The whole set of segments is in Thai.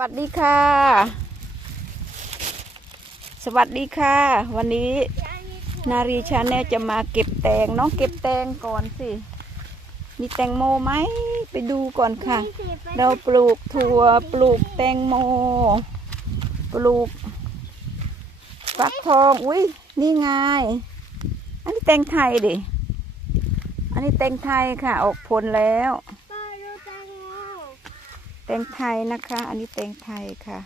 วัสดีค่ะ สวัสดีค่ะ วันนี้นารีชาแนลจะมาเก็บแตงน้องเก็บแตงก่อนสิ มีแตงโมไหมไปดูก่อนค่ะ เราปลูกถั่วปลูกแตงโม ปลูกฟักทองอุ้ยนี่ไงอันนี้แตงไทยดิอันนี้แตงไทยค่ะ ออกผลแล้ว แตงไทยนะคะ อันนี้แตงไทยค่ะ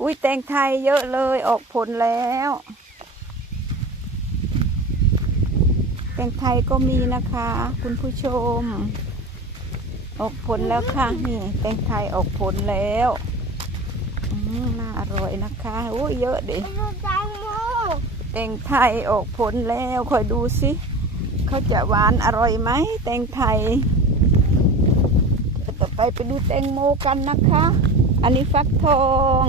อุ้ยแตงไทยเยอะเลยออกผลแล้ว แตงไทยก็มีนะคะ คุณผู้ชม ออกผลแล้วค่ะนี่แตงไทยออกผลแล้วน่าอร่อยนะคะโอ้ยเยอะดิไปดูแตงโมแตงไทยออกผลแล้วคอยดูสิเขาจะหวานอร่อยไหมแตงไทย ไปไปดูแตงโมกันนะคะ อันนี้ฟักทอง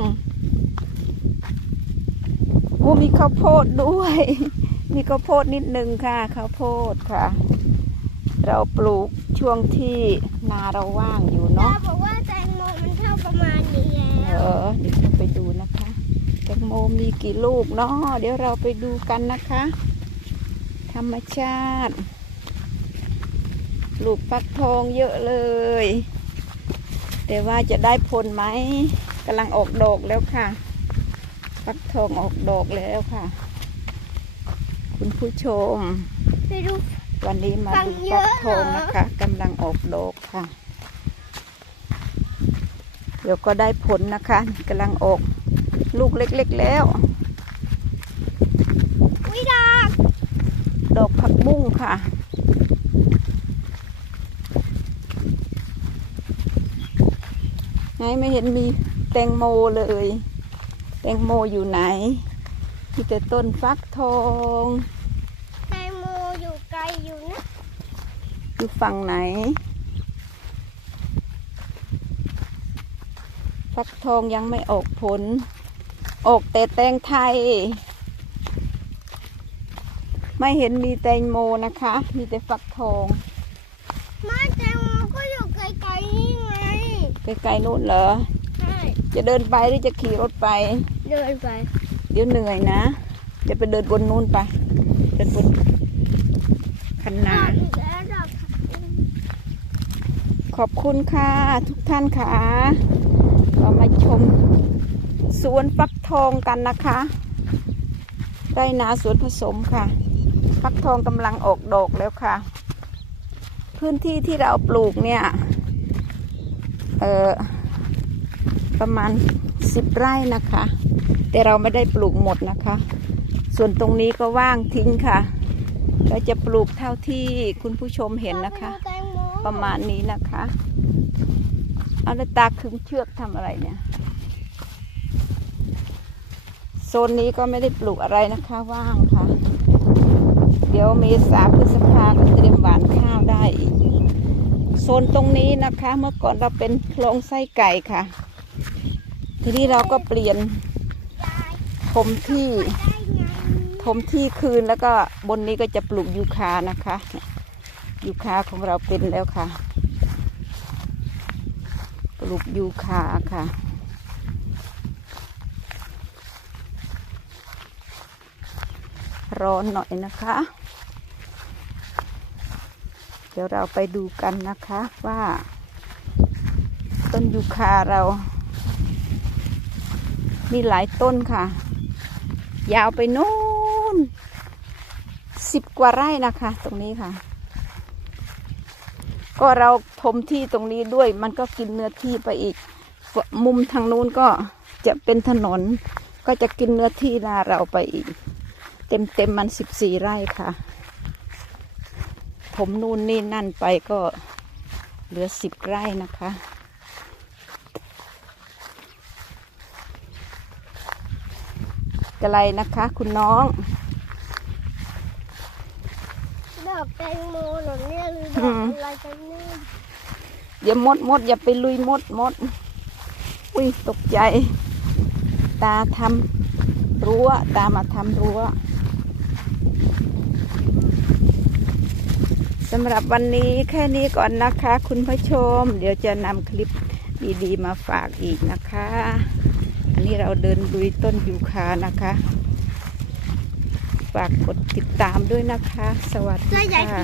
โอ้มีข้าวโพดด้วย มีข้าวโพดนิดนึงค่ะข้าวโพดค่ะ เราปลูกช่วงที่นาเราว่างอยู่ตาเนาะบอกว่าแตงโมมันเท่าประมาณนี้เอแล้วอเดี๋ยวเราไปดูนะคะ แตงโมมีกี่ลูกเนาะเดี๋ยวเราไปดูกันนะคะ ธรรมชาติลูกฟักทองเยอะเลย แต่ว่าจะได้ผลไหมกำลังออกดอกแล้วค่ะฟักทองออกดอกแล้วค่ะ คุณผู้ชมไปดูวันนี้มาฟังดูเยฟัอะกทองเหรอนะคะกำลังออกดอกค่ะ เดี๋ยวก็ได้ผลนะคะกำลังออกลูกเล็กๆแล้ววิดากดอกผักบุ้งค่ะ ไงไม่เห็นมีแตงโมเลย แตงโมอยู่ไหน มีแต่ต้นฟักทอง แตงโมอยู่ไกลอยู่นะ อยู่ฝั่งไหน ฟักทองยังไม่ออกผล ออกแต่แตงไทย ไม่เห็นมีแตงโมนะคะ มีแต่ฟักทอง มาแตงโมก็อยู่ไกลๆนี่ไง ไกลๆนู่นเหรอ ใช่จะเดินไปหรือจะขี่รถไป เดินไป เดี๋ยวเหนื่อยนะ จะไปเดินบนนู้นไป เดินบนคันนาอ้าวอีกแล้วดอกขอบคุณค่ะ ทุกท่านค่ะเรามาชมสวนฟักทองกันนะคะไร่นาสวนผสมค่ะ ฟักทองกำลังออกดอกแล้วค่ะ พื้นที่ที่เราปลูกเนี่ย เออประมาณสิบไร่นะคะ แต่เราไม่ได้ปลูกหมดนะคะ ส่วนตรงนี้ก็ว่างทิ้งค่ะ เราจะปลูกเท่าที่คุณผู้ชมเห็นนะคะ ประมาณนี้นะคะเอาลตาขึงเชือกทำอะไรเนี่ยโซนนี้ก็ไม่ได้ปลูกอะไรนะคะว่างค่ะ เดี๋ยวเมษาพฤษภาก็เตรียมหวานข้าวได้อีก โซนตรงนี้นะคะ เมื่อก่อนเราเป็นโครงไส้ไก่ค่ะ ทีนี้เราก็เปลี่ยนยายถมที่ได้ไงถมที่คืนแล้วก็บนนี้ก็จะปลูกยูคานะคะยูคาของเราเป็นแล้วค่ะ ปลูกยูคาค่ะร้อนหน่อยนะคะ เดี๋ยวเราไปดูกันนะคะว่า ต้นยูคาเรา มีหลายต้นค่ะ ยาวไปนู่นสิบกว่าไร่นะคะ ตรงนี้ค่ะ ก็เราถมที่ตรงนี้ด้วย มันก็กินเนื้อที่ไปอีก มุมทางนู้นก็จะเป็นถนน ก็จะกินเนื้อที่นาเราไปอีก เต็มเต็มๆมันสิบสี่ไร่ค่ะ ถมนู่นนี่นั่นไปก็เหลือสิบไร่นะคะ กระไรนะคะ คุณน้อง ดอกแตงโมเหรอเนี่ยหรือดอือกมอะไรกันเนี่ยอย่ามดมดอย่าไปลุยมดมด อุ้ยตกใจ ตาทำรั้วตามาทำรั้ว สำหรับวันนี้แค่นี้ก่อนนะคะ คุณผู้ชม เดี๋ยวจะนำคลิปดีๆมาฝากอีกนะคะ อันนี้เราเดินดุยต้นยูคานะคะ ฝากกดติดตามด้วยนะคะ สวัสดีค่ะ